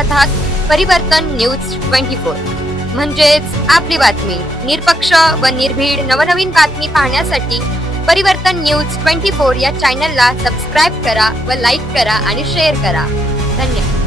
पाहत आहात परिवर्तन न्यूज 24 म्हणजेच आपली बातमी। निरपक्ष व निर्भीड नवनवीन बातमी पाहण्यासाठी परिवर्तन न्यूज 24 या चॅनलला सबस्क्राइब करा व लाईक करा आणि शेअर करा। धन्यवाद।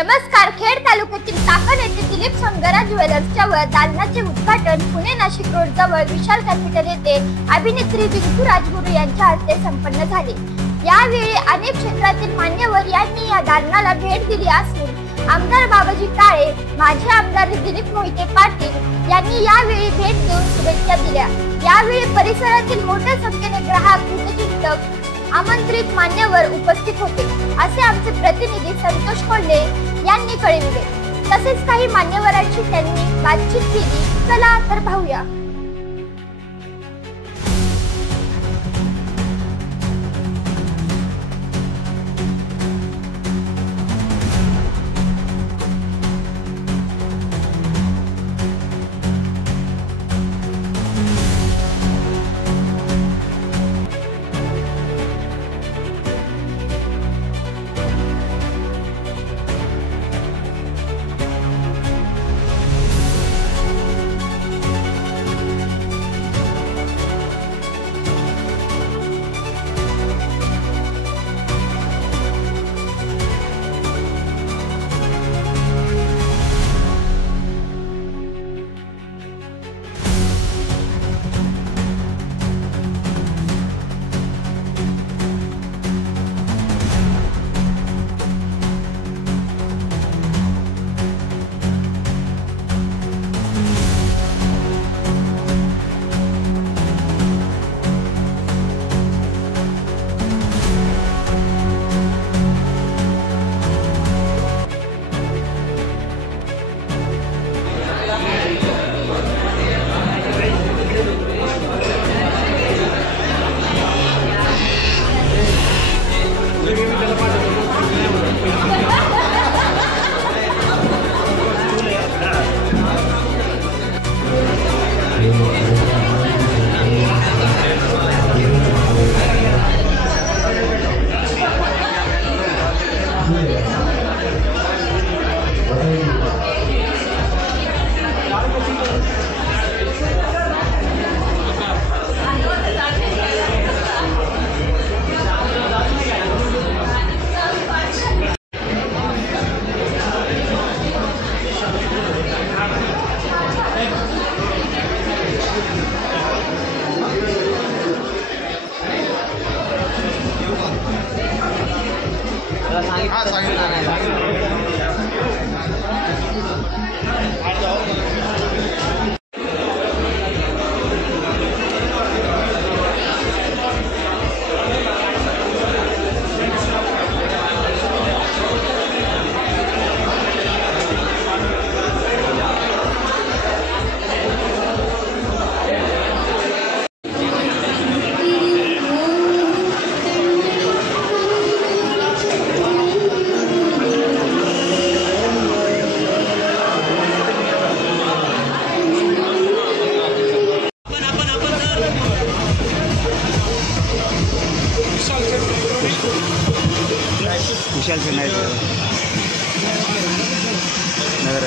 नमस्कार। खेड तालुक्यातील चाकण येथे दिलीप संगरा ज्वेलर्सच्या दालनाचे उद्घाटन पुणे नाशिक रोड जवळ विशाल कॅपिटल येथे अभिनेत्री रिंकू राजगुरू यांच्या हस्ते संपन्न झाले। यावेळी अनेक क्षेत्रातील मान्यवर यांनी या दालनाला भेट दिली असून आमदार बाबाजी काळे, माजी आमदार दिलीप मोहिते पाटील यांनी यावेळी भेट देऊन शुभेच्छा दिल्या। यावेळी परिसरातील मोठ्या संख्येने ग्राहक, हितचिंतक, आमंत्रित मान्यवर उपस्थित होते असे आमचे प्रतिनिधी संतोष कोल्हे यांनी कळविले। तसेच काही मान्यवरांशी त्यांनी बातचीत केली। चला तर पाहूया।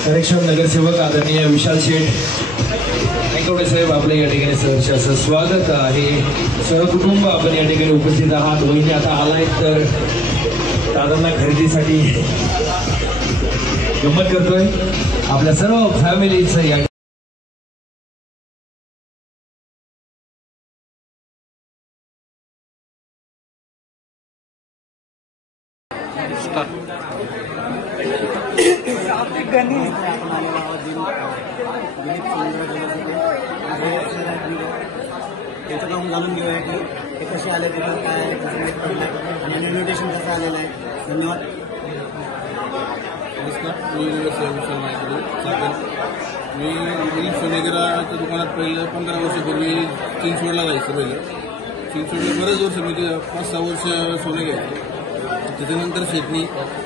कनेक्शन नगरसेवक आदरणीय विशाल शेठ नायकवडे साहेब आपल्या या ठिकाणी सहर्ष स्वागत आहे। सर्व कुटुंब आपण या ठिकाणी उपस्थित आहात। वहिनी आता आलाय तर दादांना खरेदीसाठी गंमत करतोय आपल्या सर्व फॅमिलीचं या त्यांचं काम जाणून घेऊया की ते कसे आले, तिथं काय आणि इन्व्हिटेशन कसं आलेलं आहे। धन्यवाद। नमस्कार, मी विशाल नायकवडे चाकण। मी दिलीप सोनेगराच्या दुकानात पहिलं 15 वर्षापूर्वी चिंचवडला जायचं। पहिलं चिंचवडला बरेच वर्ष म्हणजे 5-6 वर्ष सोने घ्यायचे। त्याच्यानंतर शेटनी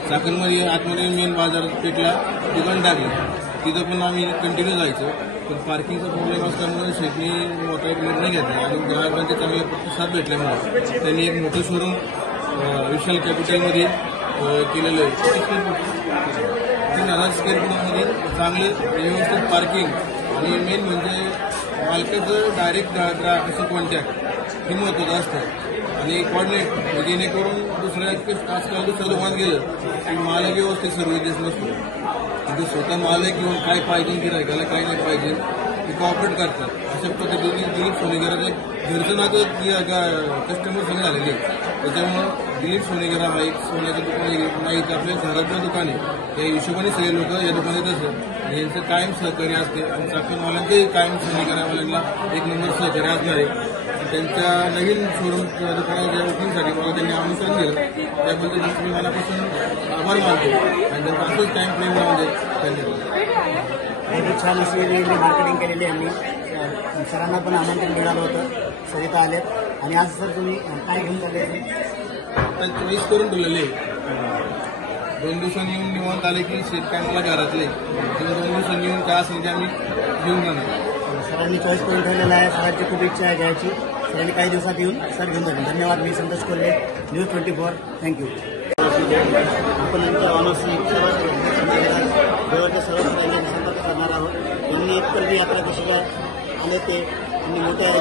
चाकणमध्ये आतमध्ये मेन बाजारपेठला दुकान टाकलं। तिथं पण आम्ही कंटिन्यू जायचो, पण पार्किंगचा प्रॉब्लेम असल्यामुळे शेटनी मोठा एक निर्णय घेतला आणि ग्राहकांचे चांगले प्रतिसाद भेटल्यामुळे त्यांनी एक मोठं शोरूम विशाल कॅपिटलमध्ये केलेलं आहे. 3,000 स्क्वेअर फूटमध्ये चांगले व्यवस्थित पार्किंग आणि मेन म्हणजे मालकाचं डायरेक्ट ग्राहकाचं कॉन्टॅक्ट हे महत्त्वाचं असतं आणि कॉर्डिनेट जेणेकरून दुसऱ्या आजकाल दुसऱ्या दुकानात गेलं की मालक व्यवस्थित सर्व्हिस देत नसतो. तिथे स्वतः मालक घेऊन काय पाहिजे गिरायकाला काय नाही पाहिजे ते कॉपरेट करतात. अशा पद्धतीने दिलीप सोनेगराचं घरचं नातं कस्टमर सगळे झालेले आहे. त्याच्यामुळं दिलीप सोनेगरा हा एक सोन्याचं दुकान नाही तर आपल्या घरातलं दुकान आहे. त्या हिशोबाने सगळे लोक या दुकानात असतात आणि यांचं कायम सहकार्य असते आणि चाकणवाल्यांचंही कायम सोनेगरावाल्यांना एक नंबर सहकार्य असणार आहे. त्यांच्या नवीन शोरूम दुकानाच्या ओपनिंगसाठी मला त्यांनी आमंत्रण दिलं त्याबद्दल मी मनापासून आभार मानतो आणि त्यांचा असंच टाईम फ्रेममध्ये धन्यवाद. छान अशी वेगवेगळी मार्केटिंग केलेली आहे. आम्ही सरांना पण आमंत्रण मिळालं होतं, सरिता आलेत आणि आज सर तुम्ही काय घेऊन चालले चॉईस करून ठेवलेले 2 दिवसांनी येऊन निवांत आले की शेतकऱ्यांना घरातले 2 दिवसांनी येऊन काय असेल ते आम्ही घेऊन जाणार. सरांनी चॉईस करून ठेवलेला आहे. सरांची खूप इच्छा आहे घ्यायची. सरांनी काही दिवसात येऊन सर घेऊन जाईल. धन्यवाद. मी संतोष कोल्हे, न्यूज 24. थँक्यू. आपण नंतर ऑनर्सनी जवळच्या सर्व संपर्क करणार आहोत. यांनी एकतर्फी यात्रा कशी काय आले ते आणि मोठ्या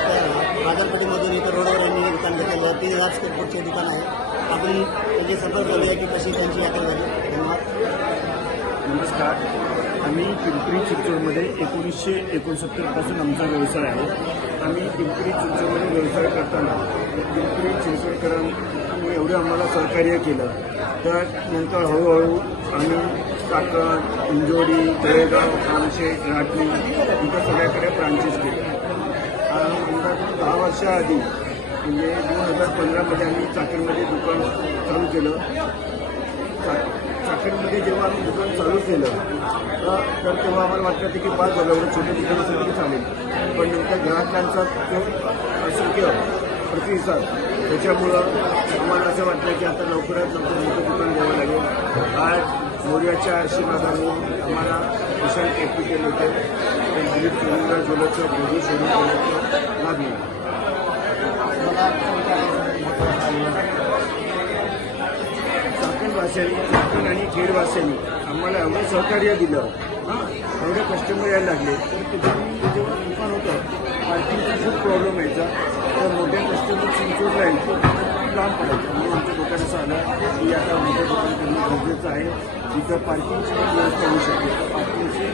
बाजारपेठेमधून इथं रोडवर यांनी हे दुकान घेतलेलं 3,000 स्क्वेअर फूटचे दुकान आहे. आपण त्यांची संपर्क करूया की कशी त्यांची यात्रा झाली. धन्यवाद. नमस्कार. आम्ही पिंपरी चिंचवडमध्ये 1969 पासून आमचा व्यवसाय आहे. आम्ही पिंपरी चिंचवडमध्ये व्यवसाय करताना पिंपरी चिंचवडकरांनी एवढं आम्हाला सहकार्य केलं तर नंतर हळूहळू आम्ही चाकण, इंजोडी, तळेगाव, कामशेत, राठी इथं सगळ्याकडे ब्रांचेस केले. 10 वर्षाआधी म्हणजे 2015मध्ये आम्ही चाकणमध्ये दुकान चालू केलं. चाकणमध्ये जेव्हा आम्ही दुकान चालू केलं तर तेव्हा आम्हाला वाटलं की पाच झालं एवढं छोटं दुकान असेल तरी चालेल. पण नंतर ग्राहकांचा जो असंख्य प्रतिसाद त्याच्यामुळं आम्हाला असं वाटलं की आता लवकरात लवकर मोठं दुकान घ्यावं लागेल. आज मोर्याच्या आशीर्वादाने आम्हाला विशाल कॅपिटल होते दिलीप सोनेगरा ज्वेलर्सचं भोगी शोरूम लागले. चाकण आणि खेडवासियांनी आम्हाला एवढं सहकार्य दिलं, एवढे कस्टमर यायला लागले. तर जेव्हा दुकान होतं पार्किंगचा खूप प्रॉब्लेम यायचा. तर मोठ्या कस्टमर चिंचवडला यायचे लांब पडायचं. म्हणून आमच्या दुकान असं आलं की आता मोठं दुकान करणं गरजेचं आहे. जिथं पार्किंगची व्यवस्था होऊ शकते. पार्किंगची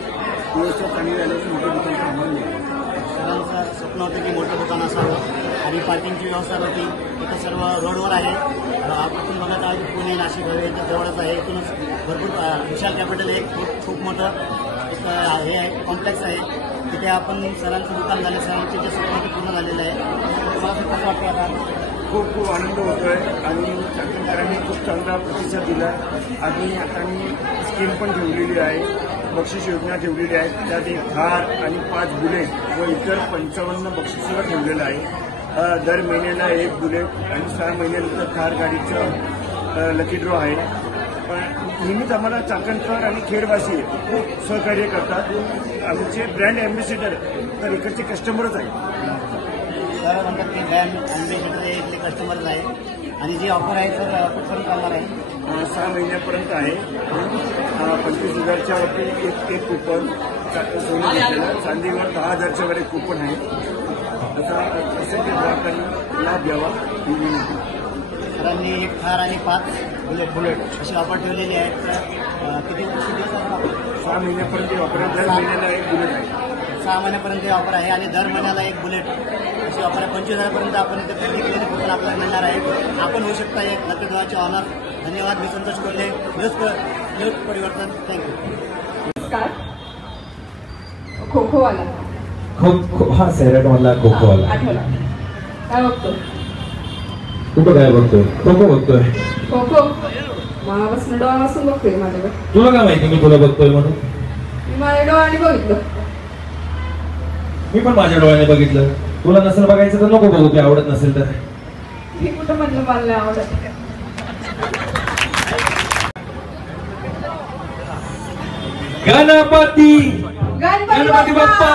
व्यवस्था चांगली झाल्याची मोठं दुकान आम्हाला मिळेल. सरांचं स्वप्न होतं की मोठं दुकान असावं आणि पार्किंगची व्यवस्था होती. इथं सर्व रोडवर आहे. आपण बघत आहोत की पुणे, नाशिक यांच्या जवळच आहे. इथूनच भरपूर विशाल कॅपिटल एक खूप मोठं एक हे आहे, कॉम्प्लेक्स आहे. तिथे आपण सरांचं दुकान झालं. सरांचे जे स्वप्न पूर्ण झालेलं आहे. मला कसं वाटतं आता खूप आनंद होतोय आणि चाकणकरांनी खूप चांगला प्रतिसाद दिला. आणि आता मी स्कीम पण ठेवलेली आहे, बक्षीस योजना ठेवलेली आहे. त्यात एक थार आणि 5 बुलेट व इतर 55 बक्षिसं ठेवलेलं आहे. दर महिन्याला 1 बुलेट आणि 6 महिन्यानंतर थार गाडीचं लकी ड्रॉ आहे. पण नेहमीच आम्हाला चाकणकर आणि खेडवासी खूप सहकार्य करतात. आमचे ब्रँड अँबॅसिडर तर इकडचे कस्टमरच आहेत. सर म्हणतात की ब्रँड अँबॅसिडर इथले कस्टमरच आहे. आणि जी ऑफर आहे सर कुठपर्यंत चालणार आहे? 6 महिन्यापर्यंत आहे. 25,000च्या वरती एक कुपन सोनं घेतलेलं. चांदीवर 10,000च्या वर एक कुपन आहे. असा असंख्य ग्राहकांनी लाभ घ्यावा ही विनंती. सरांनी एक थार आणि 5 बुलेट अशी ऑफर ठेवलेली आहे. तर किती दिवस 6 महिन्यापर्यंत ऑफर आहे. दर महिन्याला एक बुलेट आहे. 6 महिन्यापर्यंत ऑफर आहे आणि दर महिन्याला एक बुलेट अशी ऑफर आहे. 25,000पर्यंत आपण इथे खरेदी केलेली कुपन आपल्याला मिळणार आहे. आपण होऊ शकता एक लकी ड्रॉचे ऑनर. धन्यवाद. मी संतोष कोल्हे, न्यूज परिवर्तन. थँक्यू. नमस्कार. खो खोवाला हा सैराट मधला खो खोवाला आठवला. काय बघतो? कुठं काय बघतोय? खो खो बघतोय. खो खो मावापासून डोळ्यापासून बघतोय माझ्याकडे. तुला काय माहिती मी तुला बघतोय म्हणून? मी माझ्या डोळ्याने बघितलं. मी पण माझ्या डोळ्याने बघितलं. तुला नसेल बघायचं तर नको बघू, ते आवडत नसेल तर. मी कुठं म्हणलं मला नाही आवडत. गणपती गणपती बाप्पा.